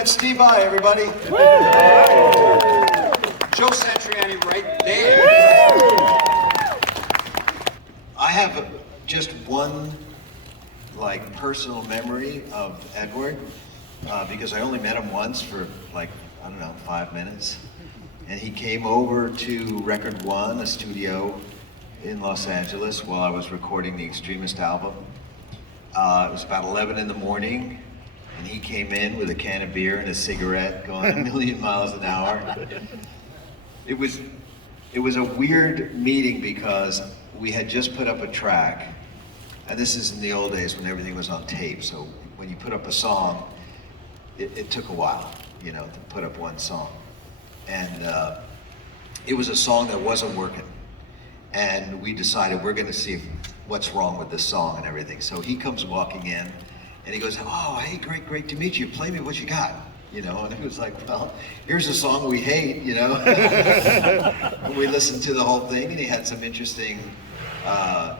It's SatchVai, everybody. Joe Satriani right there. I have just one personal memory of Edward because I only met him once for I don't know, 5 minutes. And he came over to Record One, a studio in Los Angeles, while I was recording the Extremist album. It was about 11 in the morning, and he came in with a can of beer and a cigarette going a million miles an hour. It was a weird meeting because we had just put up a track, and this is in the old days when everything was on tape, so when you put up a song, it took a while, you know, to put up one song. And it was a song that wasn't working. And we decided we're gonna see what's wrong with this song and everything. So he comes walking in and he goes, "Oh, hey, great to meet you. Play me what you got." You know, and it was like, well, here's a song we hate, you know. And we listened to the whole thing, and he had some interesting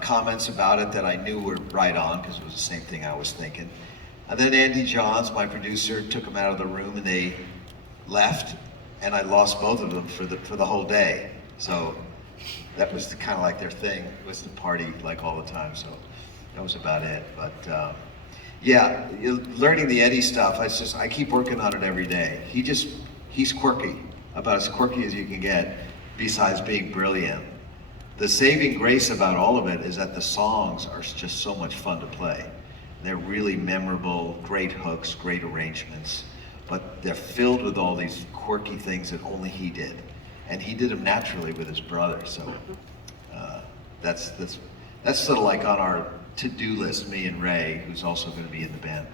comments about it that I knew were right on, because it was the same thing I was thinking. And then Andy Johns, my producer, took him out of the room, and they left, and I lost both of them for the whole day. So that was kind of like their thing, was to party all the time. So that was about it. But yeah, learning the Eddie stuff, I keep working on it every day. He's quirky, about as quirky as you can get, besides being brilliant. The saving grace about all of it is that the songs are just so much fun to play. They're really memorable, great hooks, great arrangements, but they're filled with all these quirky things that only he did. And he did them naturally with his brother, so that's sort of like on our to-do list, me and Ray, who's also going to be in the band.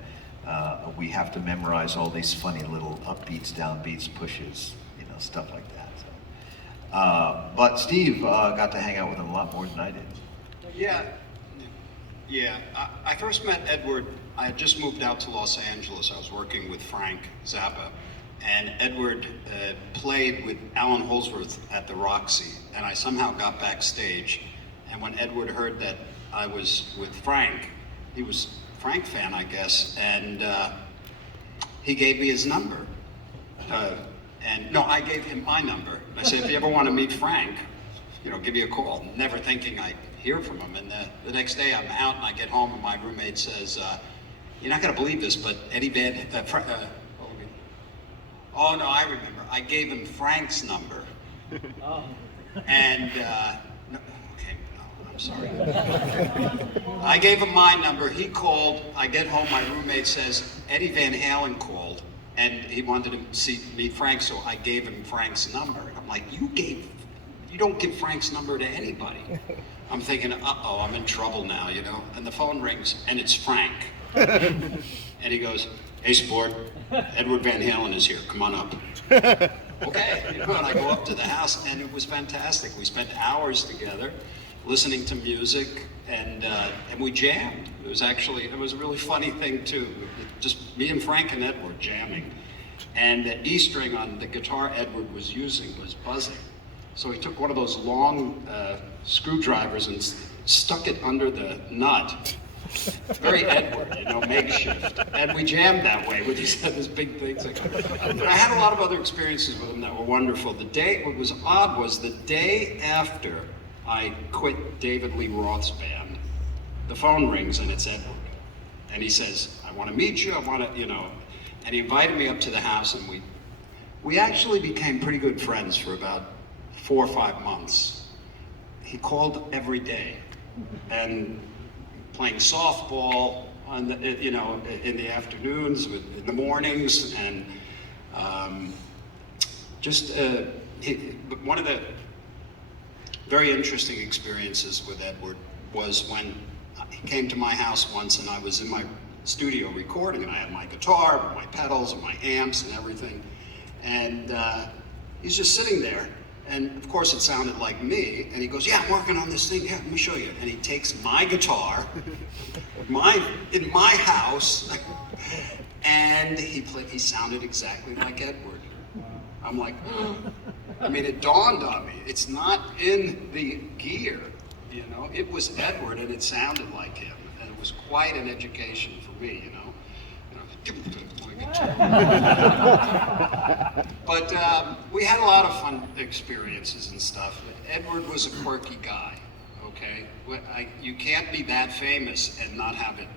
We have to memorize all these funny little upbeats, downbeats, pushes, you know, stuff like that. So. But Steve got to hang out with him a lot more than I did. Yeah. I first met Edward. I had just moved out to Los Angeles. I was working with Frank Zappa, and Edward played with Alan Holdsworth at the Roxy, and I somehow got backstage. And when Edward heard that I was with Frank, he was a Frank fan, I guess, and he gave me his number. I gave him my number. I said, if you ever want to meet Frank, you know, give me a call. Never thinking I'd hear from him. And the next day I'm out and I get home and my roommate says, you're not going to believe this, but Eddie Van, oh no, I remember. I gave him Frank's number. Oh. And, I'm sorry. I gave him my number, he called, I get home, my roommate says, Eddie Van Halen called, and he wanted to meet Frank, so I gave him Frank's number. I'm like, you don't give Frank's number to anybody. I'm thinking, uh-oh, I'm in trouble now, you know? And the phone rings, and it's Frank. And he goes, hey sport, Edward Van Halen is here, come on up. Okay, you know, and I go up to the house, and it was fantastic. We spent hours together, listening to music, and we jammed. It was a really funny thing too. Just me and Frank and Edward jamming. And the E string on the guitar Edward was using was buzzing. So he took one of those long screwdrivers and stuck it under the nut. Very Edward, you know, makeshift. And we jammed that way with these big things. But I had a lot of other experiences with him that were wonderful. What was odd was the day after I quit David Lee Roth's band, the phone rings and it's Edward. And he says, I want to meet you, and he invited me up to the house, and we actually became pretty good friends for about 4 or 5 months. He called every day, and playing softball in the afternoons, in the mornings, and one of the very interesting experiences with Edward was when he came to my house once, and I was in my studio recording, and I had my guitar, my pedals, and my amps and everything, and he's just sitting there, and of course it sounded like me, and he goes, yeah, I'm working on this thing, yeah, let me show you, and he takes my guitar, in my house, and he sounded exactly like Edward. I'm like, oh. I mean, it dawned on me, it's not in the gear, you know, it was Edward and it sounded like him, and it was quite an education for me, you know. But we had a lot of fun experiences and stuff. Edward was a quirky guy, okay? You can't be that famous and not have it.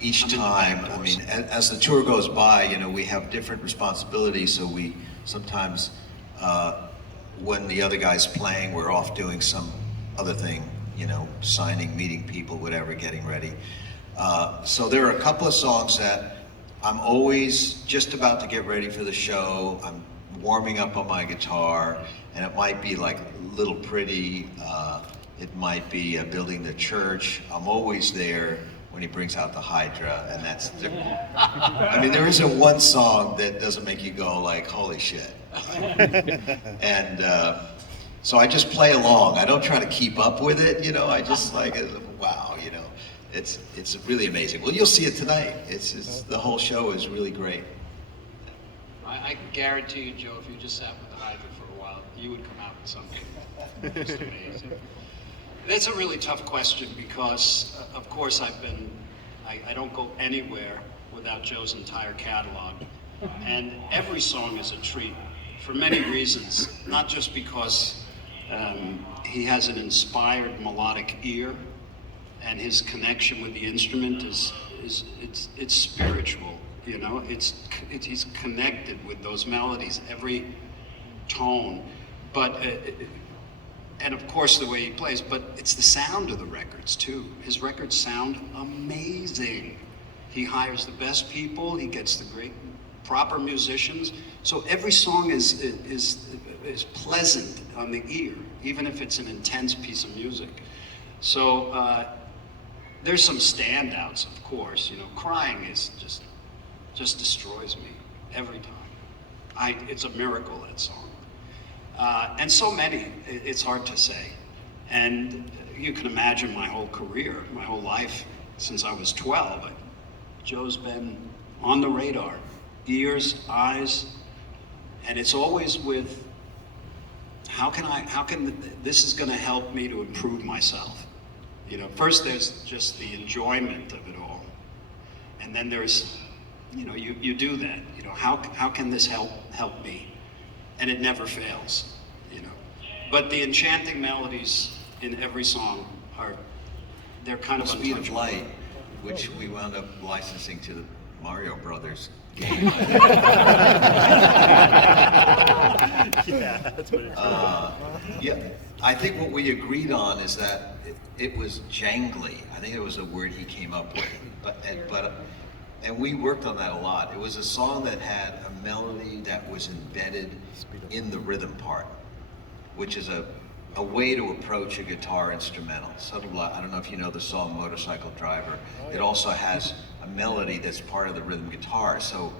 Each time, I mean, as the tour goes by, you know, we have different responsibilities, so we sometimes, when the other guy's playing, we're off doing some other thing, you know, signing, meeting people, whatever, getting ready. So there are a couple of songs that I'm always just about to get ready for the show. I'm warming up on my guitar, and it might be like Little Pretty, it might be Building the Church. I'm always there when he brings out the Hydra, and that's different. I mean, there isn't one song that doesn't make you go like, holy shit. And so I just play along. I don't try to keep up with it, you know, I just like, wow, you know, it's really amazing. Well, you'll see it tonight. It's the whole show is really great. I can guarantee you, Joe, if you just sat with the Hydra for a while, you would come out with something just amazing. That's a really tough question because, of course, I don't go anywhere without Joe's entire catalog. And every song is a treat for many reasons, not just because he has an inspired melodic ear and his connection with the instrument it's spiritual, you know, he's connected with those melodies, every tone, but and of course the way he plays, but it's the sound of the records too. His records sound amazing. He hires the best people, he gets the great, proper musicians. So every song is pleasant on the ear, even if it's an intense piece of music. So there's some standouts, of course. You know, Crying is just destroys me every time. It's a miracle, that song. And so many, it's hard to say. And you can imagine my whole career, my whole life, since I was 12, Joe's been on the radar, ears, eyes, and it's always with, this is gonna help me to improve myself. You know, first there's just the enjoyment of it all. And then there's, you know, you do that, you know, how can this help me? And it never fails, you know. But the enchanting melodies in every song they're kind of Speed of untouchable. Light, which we wound up licensing to the Mario Brothers game. Yeah, that's what it's Yeah, I think what we agreed on is that it was jangly. I think it was a word he came up with, and we worked on that a lot. It was a song that had a melody that was embedded in the rhythm part, which is a way to approach a guitar instrumental. Sort of like, I don't know if you know the song Motorcycle Driver. It also has a melody that's part of the rhythm guitar. So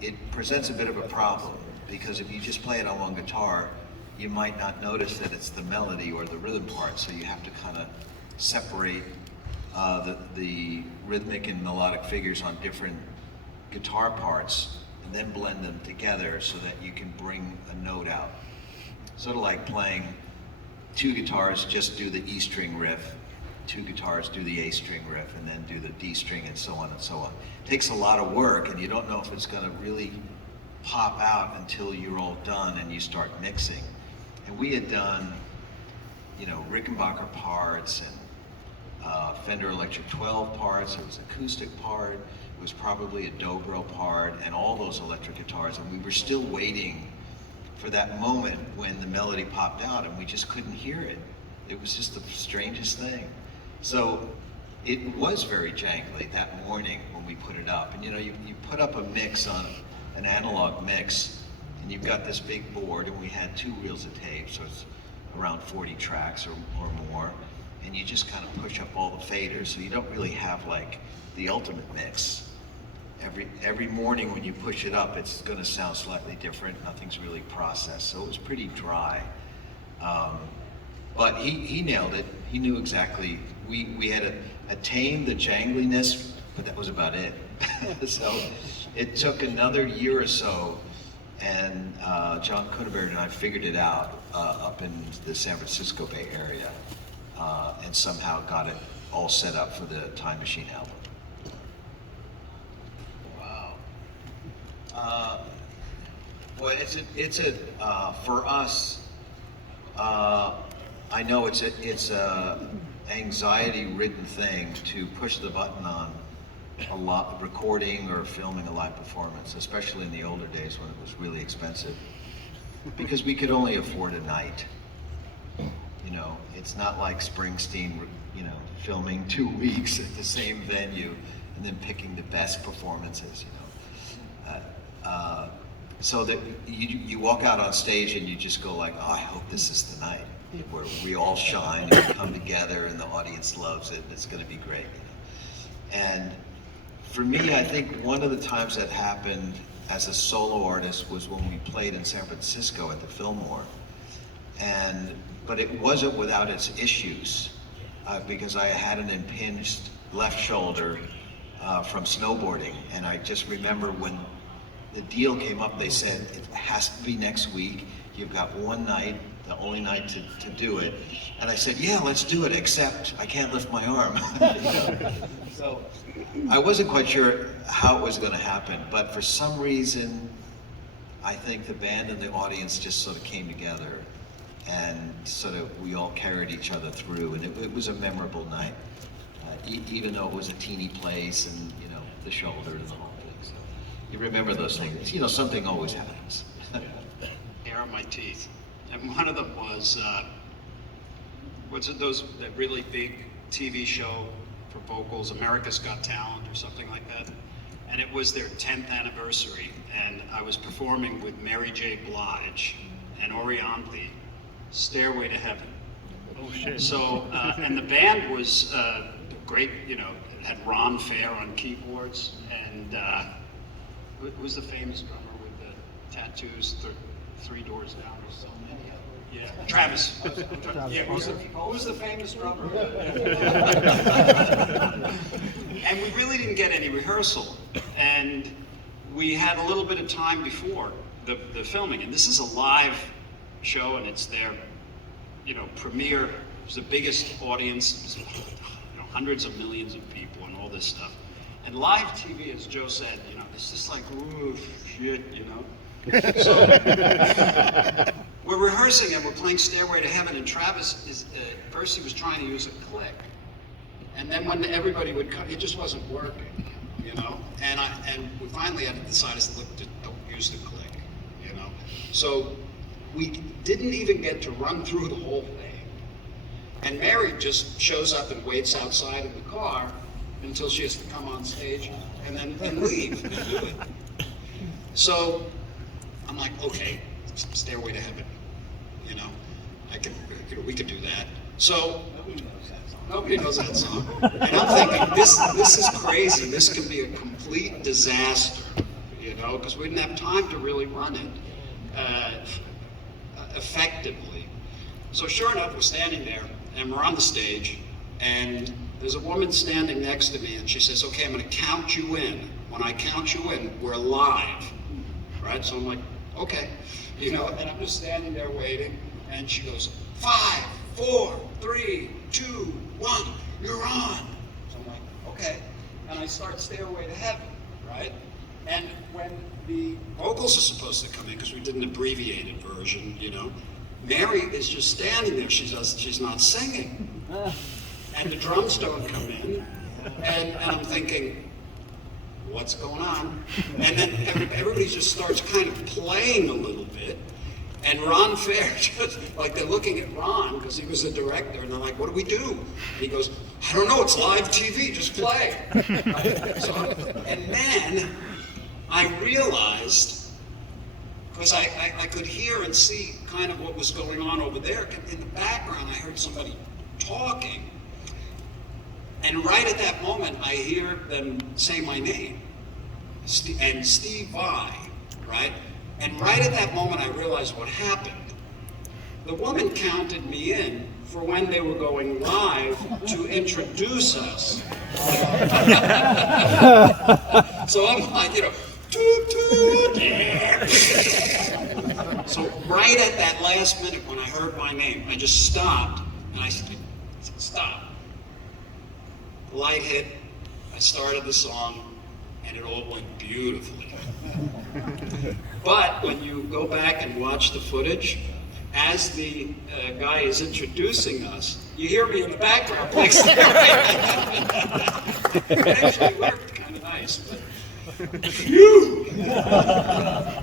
it presents a bit of a problem, because if you just play it on one guitar, you might not notice that it's the melody or the rhythm part. So you have to kind of separate the rhythmic and melodic figures on different guitar parts and then blend them together so that you can bring a note out. Sort of like playing two guitars just do the E string riff, two guitars do the A string riff, and then do the D string, and so on and so on. It takes a lot of work, and you don't know if it's going to really pop out until you're all done and you start mixing. And we had done, you know, Rickenbacker parts and Fender Electric 12 parts. It was acoustic part. It was probably a dobro part, and all those electric guitars. And we were still waiting for that moment when the melody popped out, and we just couldn't hear it. It was just the strangest thing. So it was very jangly that morning when we put it up. And you know, you put up a mix on an analog mix, and you've got this big board, and we had 2 reels of tape, so it's around 40 tracks or more, and you just kind of push up all the faders, so you don't really have like the ultimate mix. Every morning when you push it up, it's going to sound slightly different. Nothing's really processed, so it was pretty dry. But he nailed it. He knew exactly. We had attained the jangliness, but that was about it. So it took another year or so, and John Kunneberg and I figured it out up in the San Francisco Bay Area, and somehow got it all set up for the Time Machine album. Well, for us, I know it's a anxiety-ridden thing to push the button on a lot recording or filming a live performance, especially in the older days when it was really expensive, because we could only afford a night. You know, it's not like Springsteen, you know, filming 2 weeks at the same venue and then picking the best performances. You know, so that you walk out on stage and you just go like, oh, I hope this is the night where we all shine and we come together and the audience loves it. It's going to be great. You know? And for me, I think one of the times that happened as a solo artist was when we played in San Francisco at the Fillmore. But it wasn't without its issues, because I had an impinged left shoulder from snowboarding. And I just remember when the deal came up, they said, it has to be next week. You've got one night, the only night to do it. And I said, yeah, let's do it, except I can't lift my arm. You know? So I wasn't quite sure how it was going to happen, but for some reason, I think the band and the audience just sort of came together, and sort of we all carried each other through, and it was a memorable night, even though it was a teeny place and, you know, the shoulder and the whole thing. So you remember those things. You know, something always happens. Hair on my teeth. And one of them was, what's it, that really big TV show for vocals, America's Got Talent or something like that. And it was their 10th anniversary, and I was performing with Mary J. Blige and Orianthi, Stairway to Heaven. Oh shit. So, and the band was great, you know, it had Ron Fair on keyboards, and who was the famous drummer with the tattoos, Three Doors Down or so many of them? Yeah, Travis. Yeah, who's the famous drummer? And we really didn't get any rehearsal, and we had a little bit of time before the filming, and this is a live show, and it's their, you know, premiere. It was the biggest audience, it was, you know, hundreds of millions of people and all this stuff. And live TV, as Joe said, you know, it's just like, ooh, shit, you know. So we're rehearsing and we're playing Stairway to Heaven, and Travis is first he was trying to use a click, and then when everybody would come, it just wasn't working, you know. And we finally had to decide, look, don't use the click, you know. So we didn't even get to run through the whole thing, and Mary just shows up and waits outside in the car until she has to come on stage and then leave and do it. So I'm like, okay, Stairway to Heaven, you know, we could do that. So nobody knows that song, and I'm thinking, this is crazy. This can be a complete disaster, you know, because we didn't have time to really run it effectively. So sure enough, we're standing there, and we're on the stage, and there's a woman standing next to me, and she says, okay, I'm going to count you in. When I count you in, we're live, right? So I'm like, okay, you know, and I'm just standing there waiting, and she goes, 5, 4, 3, 2, 1, you're on. So I'm like, okay, and I start Stairway to Heaven, right? And when the vocals are supposed to come in, because we did an abbreviated version, you know, Mary is just standing there. She's not singing, and the drums don't come in, and I'm thinking, what's going on? And then everybody just starts kind of playing a little bit, and Ron Fair, just like they're looking at Ron because he was the director, and they're like, what do we do? And he goes, I don't know, it's live TV, just play. So, and then I realized, because I could hear and see kind of what was going on over there. In the background, I heard somebody talking. And right at that moment, I hear them say my name, and Steve Vai, right? And right at that moment, I realized what happened. The woman counted me in for when they were going live to introduce us. So I'm like, you know, toot, toot, yeah. So right at that last minute when I heard my name, I just stopped, and I said, stop. The light hit, I started the song, and it all went beautifully. But when you go back and watch the footage, as the guy is introducing us, you hear me in the background like it actually worked kind of nice. But phew!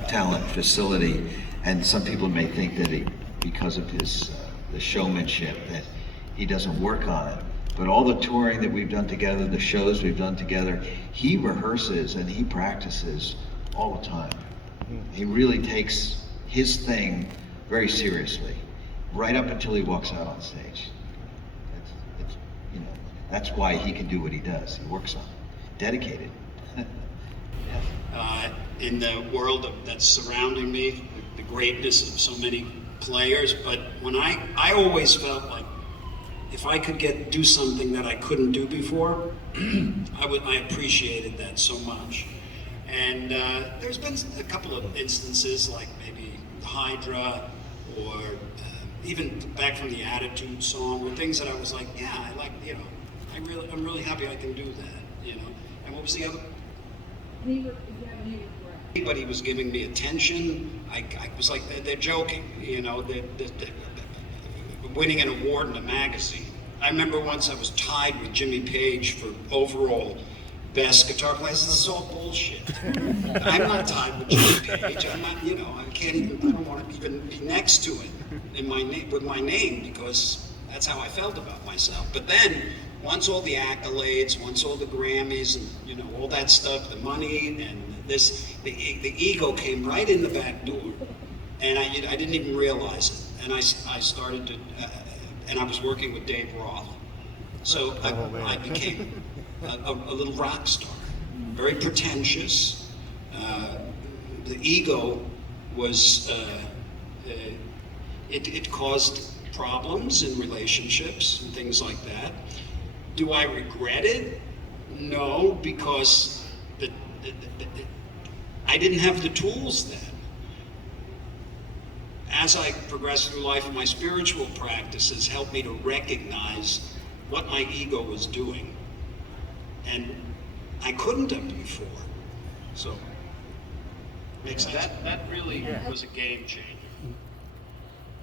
Talent, facility, and some people may think that because of his the showmanship that he doesn't work on it. But all the touring that we've done together, the shows we've done together, he rehearses and he practices all the time. He really takes his thing very seriously, right up until he walks out on stage. It's you know, that's why he can do what he does. He works on it. Dedicated. In the world that's surrounding me, the greatness of so many players, but when I always felt like if I could do something that I couldn't do before, I appreciated that so much. And there's been a couple of instances, like maybe Hydra, or even back from the Attitude song, or things that I was like, yeah, I like, you know, I'm really happy I can do that, you know. And what was the other? Anybody was giving me attention, I was like, they're joking, you know, they're winning an award in a magazine. I remember once I was tied with Jimmy Page for overall best guitar player. This is all bullshit. I'm not tied with Jimmy Page. I'm not, you know, I don't want to even be next to it with my name, because that's how I felt about myself. But then, once all the accolades, once all the Grammys, and you know, all that stuff, the money and the ego came right in the back door, and I didn't even realize it. And I started to, and I was working with Dave Roth, so I became a little rock star, very pretentious. The ego was, it caused problems in relationships and things like that. Do I regret it? No, because I didn't have the tools then. As I progressed through life, my spiritual practices helped me to recognize what my ego was doing. And I couldn't have before. So, makes sense? That really was a game changer. You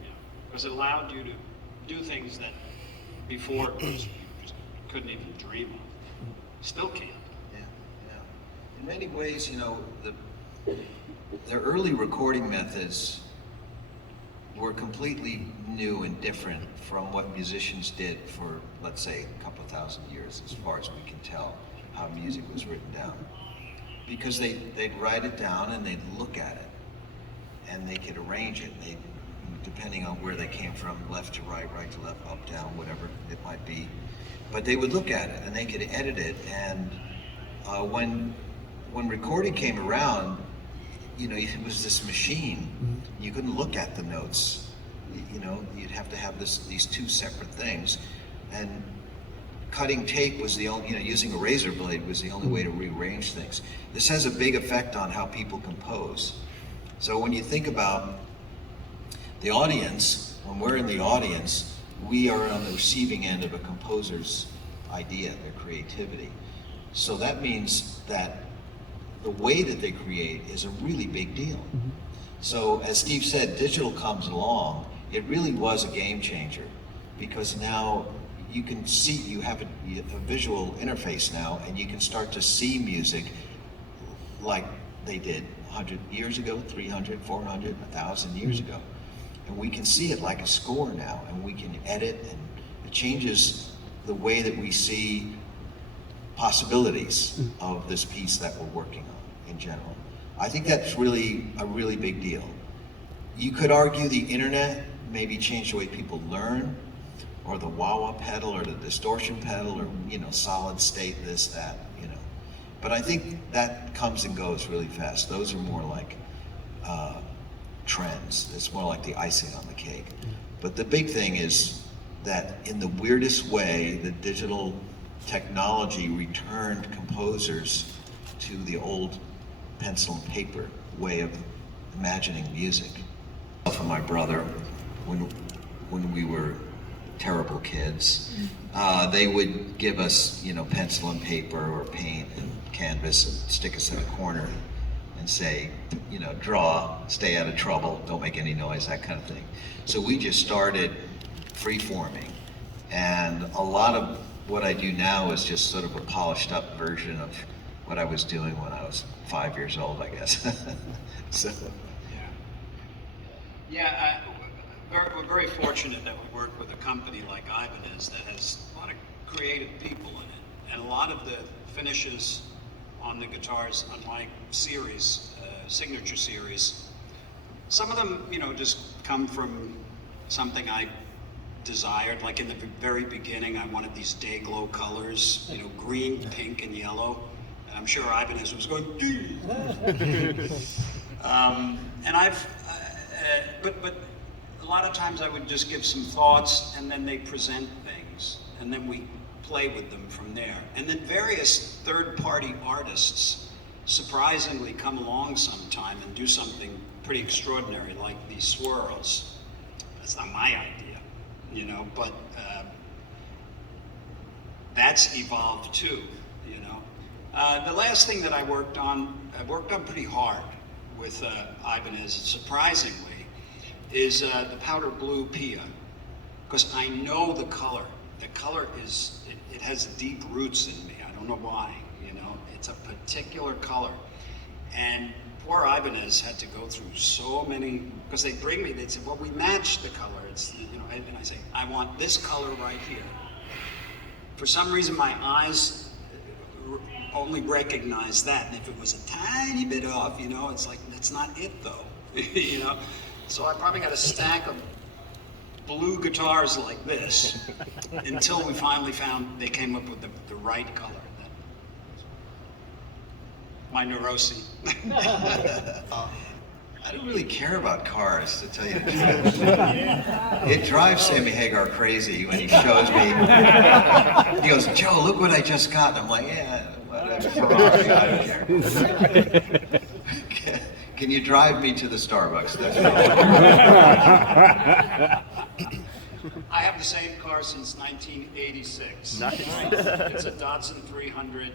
know, because it allowed you to do things that before you just couldn't even dream of. Still can't. Yeah. In many ways, you know, the early recording methods were completely new and different from what musicians did for, let's say, a couple of thousand years, as far as we can tell how music was written down. Because they'd write it down and they'd look at it, and they could arrange it, depending on where they came from, left to right, right to left, up, down, whatever it might be. But they would look at it and they could edit it, and when recording came around, you know, it was this machine. You couldn't look at the notes. You know, you'd have to have these two separate things. And cutting tape was the only, you know, using a razor blade was the only way to rearrange things. This has a big effect on how people compose. So when you think about the audience, when we're in the audience, we are on the receiving end of a composer's idea, their creativity. So that means that the way that they create is a really big deal. So as Steve said, digital comes along, it really was a game changer, because now you can see, you have a visual interface now, and you can start to see music like they did 100 years ago, 300, 400, 1,000 years ago. And we can see it like a score now, and we can edit, and it changes the way that we see possibilities of this piece that we're working on in general. I think that's really a really big deal. You could argue the internet maybe changed the way people learn, or the wah-wah pedal, or the distortion pedal, or, you know, solid state, this, that, you know. But I think that comes and goes really fast. Those are more like trends. It's more like the icing on the cake. But the big thing is that in the weirdest way, the digital technology returned composers to the old pencil and paper way of imagining music. For my brother, when we were terrible kids. They would give us, you know, pencil and paper or paint and canvas and stick us in a corner and say, you know, draw, stay out of trouble, don't make any noise, that kind of thing. So we just started free-forming, and a lot of what I do now is just sort of a polished up version of what I was doing when I was 5 years old, I guess. So. Yeah, we're very fortunate that we work with a company like Ibanez that has a lot of creative people in it, and a lot of the finishes on the guitars on my series, signature series, some of them, you know, just come from something I desired. Like in the very beginning, I wanted these day glow colors, you know, green, pink, and yellow. And I'm sure Ibanez was going, and but a lot of times I would just give some thoughts, and then they present things, and then we play with them from there. And then various third-party artists surprisingly come along sometime and do something pretty extraordinary, like these swirls. That's not my idea, you know, but that's evolved too, you know. The last thing that I worked on pretty hard with Ibanez, surprisingly, is the powder blue Pia, because I know the color. The color is, it has deep roots in me. I don't know why, you know. It's a particular color. And poor Ibanez had to go through so many, because they'd bring me, they'd say, well, we match the color. It's, you know, and I say, I want this color right here. For some reason, my eyes only recognize that. And if it was a tiny bit off, you know, it's like, that's not it though, you know. So I probably got a stack of blue guitars like this until we finally found they came up with the right color. My neurosis. I don't really care about cars, to tell you the truth. It drives Sammy Hagar crazy when he shows me. He goes, Joe, look what I just got. And I'm like, yeah, whatever, Ferrari, I don't care. Can you drive me to the Starbucks? That's what I have the same car since 1986. Nice. It's a Datsun 300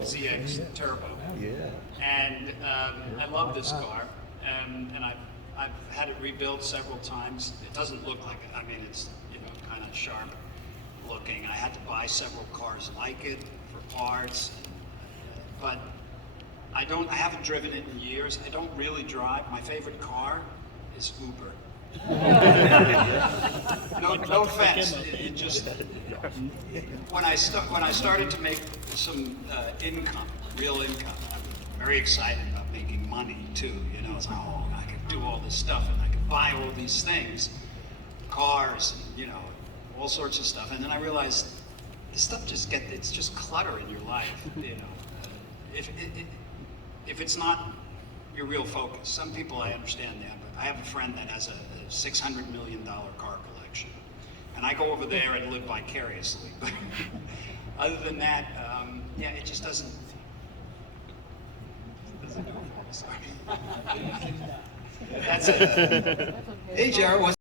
ZX Turbo. Yeah. And I love this car. And I've had it rebuilt several times. It doesn't look like it. I mean, it's, you know, kind of sharp looking. I had to buy several cars like it for parts. But I haven't driven it in years. I don't really drive. My favorite car is Uber. No offense. It just, when I started to make some income, real income, I'm very excited about making money too. You know, it's like, oh, I could do all this stuff and I could buy all these things, cars, and, you know, all sorts of stuff. And then I realized this stuff it's just clutter in your life. You know, if it's not your real focus. Some people, I understand that, but I have a friend that has a $600 million car collection, and I go over there and live vicariously. But other than that, yeah, it just doesn't go for me. Sorry. That's it. Hey, Jared, what's